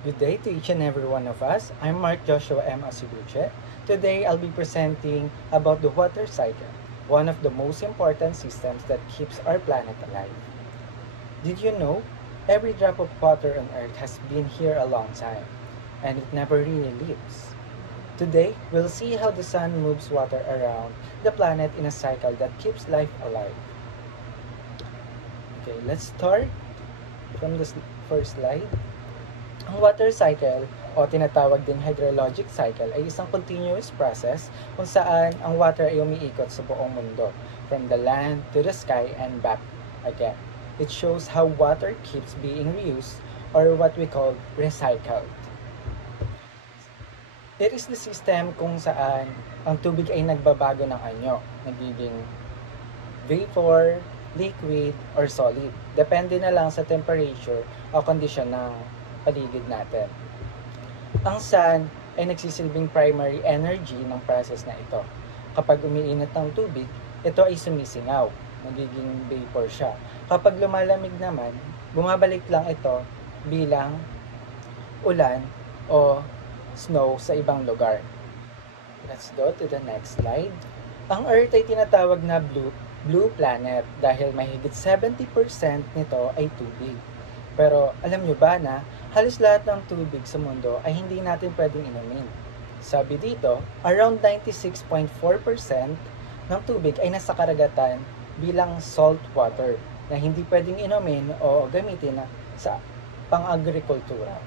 Good day to each and every one of us. I'm Mark Joshua M. Asiguche. Today I'll be presenting about the water cycle, one of the most important systems that keeps our planet alive. Did you know every drop of water on Earth has been here a long time, and it never really leaves? Today, we'll see how the sun moves water around the planet in a cycle that keeps life alive. Okay, let's start from the first slide. Ang water cycle o tinatawag ding hydrologic cycle ay isang continuous process kung saan ang water ay umiikot sa buong mundo, from the land to the sky and back again. It shows how water keeps being reused or what we call recycled. It is the system kung saan ang tubig ay nagbabago ng anyo, nagiging vapor, liquid, or solid. Depende na lang sa temperature o kondisyon ng paligid natin. Ang sun ay nagsisilbing primary energy ng process na ito. Kapag umiinit ang tubig, ito ay sumisingaw, nagiging vapor siya. Kapag lumalamig naman, bumabalik lang ito bilang ulan o snow sa ibang lugar. Let's go to the next slide. Ang Earth ay tinatawag na blue planet dahil mahigit 70% nito ay tubig. Pero alam nyo ba na halos lahat ng tubig sa mundo ay hindi natin pwedeng inumin? Sabi dito, around 96.4% ng tubig ay nasa karagatan bilang salt water na hindi pwedeng inumin o gamitin sa pang-agrikultura.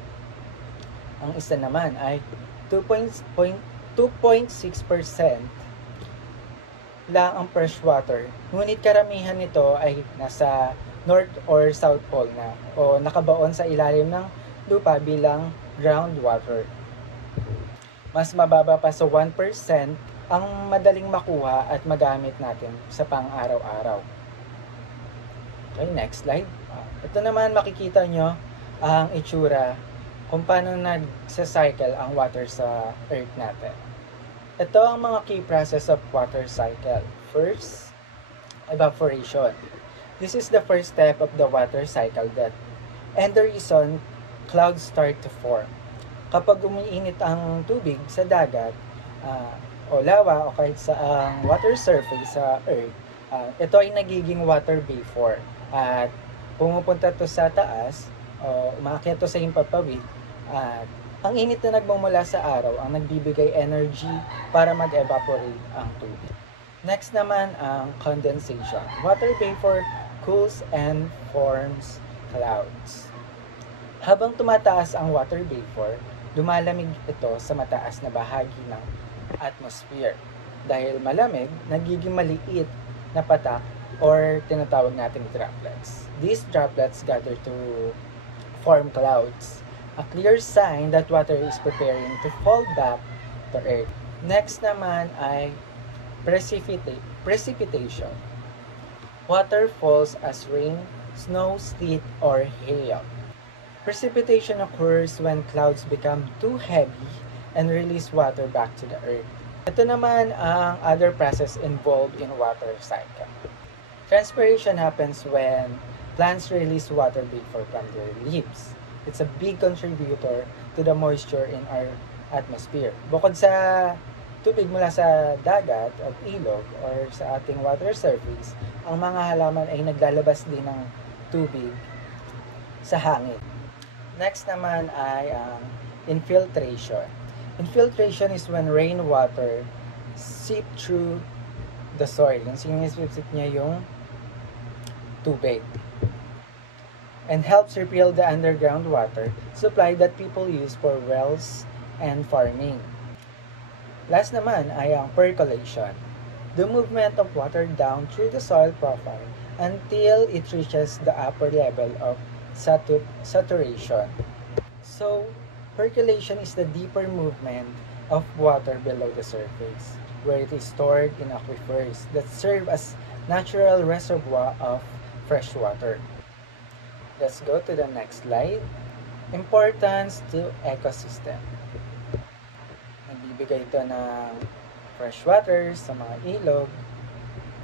Ang isa naman ay 2.6% lang ang fresh water, ngunit karamihan nito ay nasa North or South Pole na o nakabaon sa ilalim ng lupa bilang groundwater. Mas mababa pa sa 1% ang madaling makuha at magamit natin sa pang-araw-araw. Okay, next slide. Ito naman makikita nyo ang itsura kung paano nagsa-cycle ang water sa Earth natin. Ito ang mga key process of water cycle. First, evaporation. This is the first step of the water cycle and the reason clouds start to form. Kapag umiinit ang tubig sa dagat o lawa o kahit sa water surface sa Earth, ito ay nagiging water vapor at pumupunta to sa taas o umaakyat to sa himpapawid at ang init na nagmumula sa araw ang nagbibigay energy para mag-evaporate ang tubig. Next naman ang condensation. Water vapor cools and forms clouds. Habang tumataas ang water vapor, lumalamig ito sa mataas na bahagi ng atmosphere. Dahil malamig, nagiging maliit na patak or tinatawag nating droplets. These droplets gather to form clouds, a clear sign that water is preparing to fall back to Earth. Next naman ay precipitation. Water falls as rain, snow, sleet, or hail. Precipitation occurs when clouds become too heavy and release water back to the earth. Ito naman ang other process involved in water cycle. Transpiration happens when plants release water vapor from their leaves. It's a big contributor to the moisture in our atmosphere. Bukod sa tubig mula sa dagat at ilog or sa ating water surface, ang mga halaman ay naglalabas din ng tubig sa hangin. Next naman ay ang infiltration. Infiltration is when rainwater seep through the soil. Yung sinisip niya yung tubig. And helps refill the underground water supply that people use for wells and farming. Last naman ay ang percolation, the movement of water down through the soil profile until it reaches the upper level of saturation. So, percolation is the deeper movement of water below the surface, where it is stored in aquifers that serve as natural reservoir of fresh water. Let's go to the next slide. Importance to ecosystem. Nagbibigay ito ng fresh water sa mga ilog,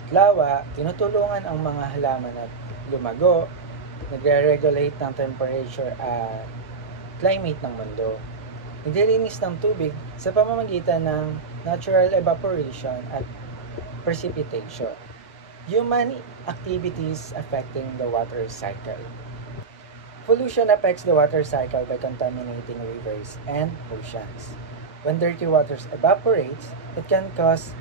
lawa, tinutulungan ang mga halaman at lumago, nagre-regulate ng temperature at climate ng mundo. Nililinis ng tubig sa pamamagitan ng natural evaporation at precipitation. Human activities affecting the water cycle. Pollution affects the water cycle by contaminating rivers and oceans. When dirty water evaporates, it can cause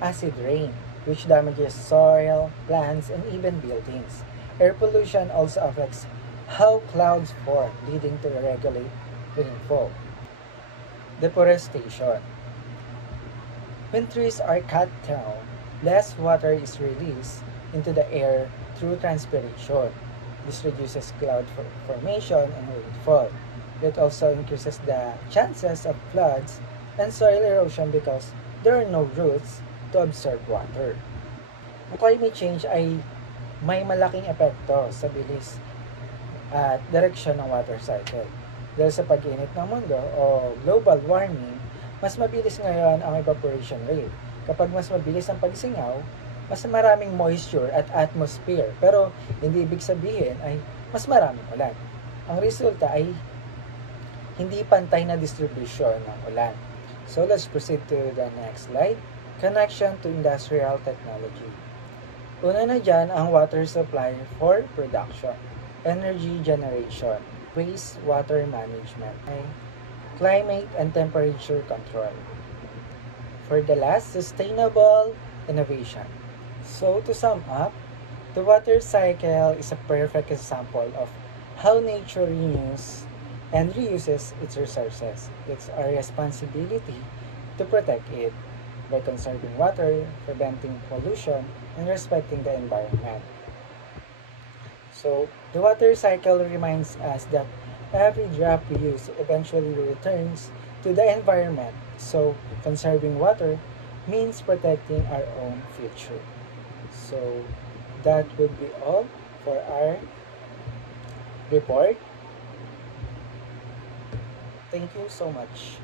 acid rain, which damages soil, plants, and even buildings. Air pollution also affects how clouds form, leading to irregular rainfall. Deforestation. When trees are cut down, less water is released into the air through transpiration. This reduces cloud formation and rainfall. It also increases the chances of floods and soil erosion because there are no roots to absorb water. Ang climate change ay may malaking epekto sa bilis at direksyon ng water cycle. Dahil sa pag-init ng mundo o global warming, mas mabilis ngayon ang evaporation rate. Kapag mas mabilis ang pagsingaw, mas maraming moisture at atmosphere. Pero hindi ibig sabihin ay mas maraming ulan. Ang resulta ay hindi pantay na distribution ng ulan. So let's proceed to the next slide. Connection to industrial technology. Una na dyan ang water supply for production, energy generation, wastewater management, climate and temperature control. For the last, sustainable innovation. So to sum up, the water cycle is a perfect example of how nature renews and reuses its resources. It's our responsibility to protect it by conserving water, preventing pollution, and respecting the environment. So the water cycle reminds us that every drop we use eventually returns to the environment. So conserving water means protecting our own future. So that would be all for our report. Thank you so much.